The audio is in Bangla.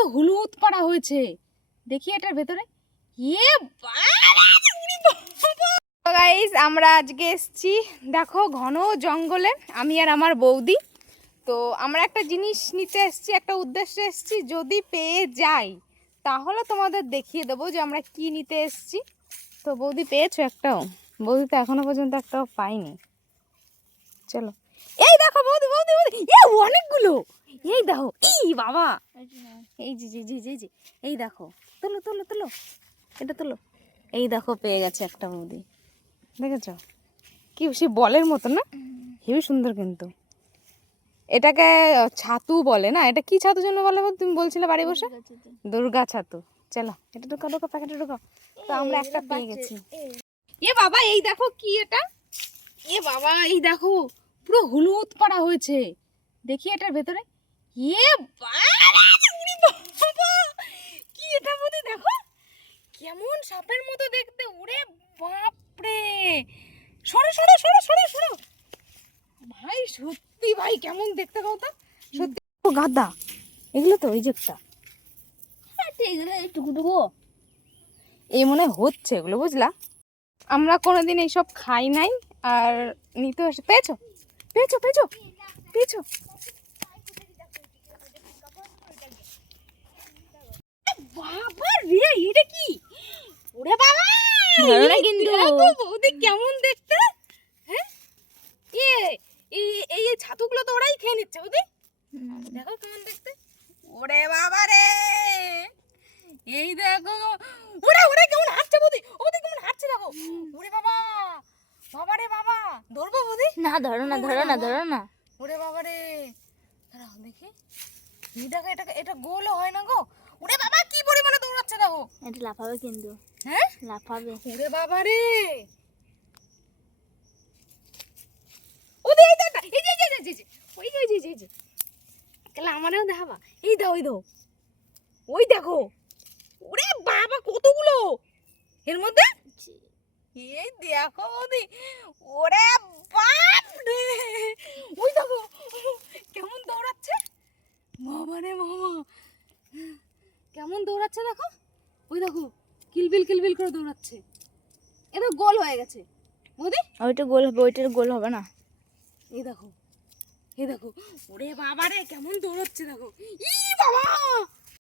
পুরো হলুদ পাড়া হয়েছে। দেখি এটার ভেতরে গাইস, আমরা আজকে এসছি দেখো ঘন জঙ্গলে, আমি আর আমার বৌদি। তো আমরা একটা জিনিস নিতে এসছি, একটা উদ্দেশ্যে এসছি। যদি পেয়ে যাই তাহলে তোমাদের দেখিয়ে দেবো যে আমরা কি নিতে এসছি। তো বৌদি পেয়েছো একটাও? বৌদি তো এখনো পর্যন্ত একটাও পাইনি। চলো, এই দেখো বৌদি বৌদি বৌদি, অনেকগুলো। এই দেখো, বাবা, এই যে জি জি জি জি, এই দেখো, তোলো তোলো তোলো, এটা তোলো। এই দেখো পেয়ে গেছে একটা বৌদি, দেখেছো? কি সে বলের মতো না, হেবি সুন্দর। কিন্তু এটাকে ছাতু বলে না? এটা কি ছাতু জন্য বলে তুমি বলছিলে বাড়ি বসে? দুর্গা ছাতু। চলো এটা ঢোকা ঢোকা, প্যাকেটে ঢোকা। তো আমরা একটা পেয়ে গেছি। বাবা এই দেখো কি এটা, বাবা এই দেখো পুরো হলুদ পাড়া হয়েছে। দেখি এটার ভেতরে বাবা, কি এটা বৌদি দেখো, কেমন সাপের মতো দেখতে। ওরে বাপরে, সরো সরো সরো সরো সরো ভাই, সত্যি ভাই কেমন দেখতে কও তো, সত্যি গাদা। এগুলো তো ওই যে একটা টুকুটুকু এই মনে হচ্ছে এগুলো, বুঝলা? আমরা কোনোদিন এইসব খাই নাই, আর নিতে এসে পেয়েছো পেয়েছো পেয়েছো পেয়েছো। বাবা রে, এটা কি? ওরে বাবা, ধরো না কিন্তু। বৌদি কেমন দেখতে, হ্যাঁ? এই এই ছাতুগুলো তো ওরাই খেয়ে নিচ্ছে বৌদি, দেখো কেমন দেখতে। ওরে বাবা রে, এই দেখো, ওরে ওরে কেমন হাঁটছে বৌদি, বৌদি কেমন হাঁটছে দেখো। ওরে বাবা, বাবা রে বাবা, ধরবো বৌদি? না ধরো না, ধরো না, ধরো না। ওরে বাবা রে, দাঁড়াও দেখি। এই দেখো, এটা গোলও হয় না গো। ওরে বাবা কি পরিমাণে দৌড়াচ্ছে দেখো। এটা লাফাবে কিন্তু, হ্যাঁ লাফাবে। ওরে বাবা রে, ওদের এই দেখো, এই যে যে যে ওই যে যে যে যে কেলা আমারও দেখাবা। এই দাও ওই দাও, ওই দেখো। ওরে বাবা কতগুলো এর মধ্যে, এই দেখো বৌদি। ওরে বাপ রে, ওই দেখো কেমন দৌড়াচ্ছে। বাবা রে বাবা, কেমন দৌড়াচ্ছে দেখো। ওই দেখো কিলবিল কিলবিল করে দৌড়াচ্ছে। এটা গোল হয়ে গেছে বৌদি। ওইটা গোল হবে, ওইটার গোল হবে না। এই দেখো, এই দেখো। ওরে বাবা রে কেমন দৌড়াচ্ছে দেখো। ই বাবা,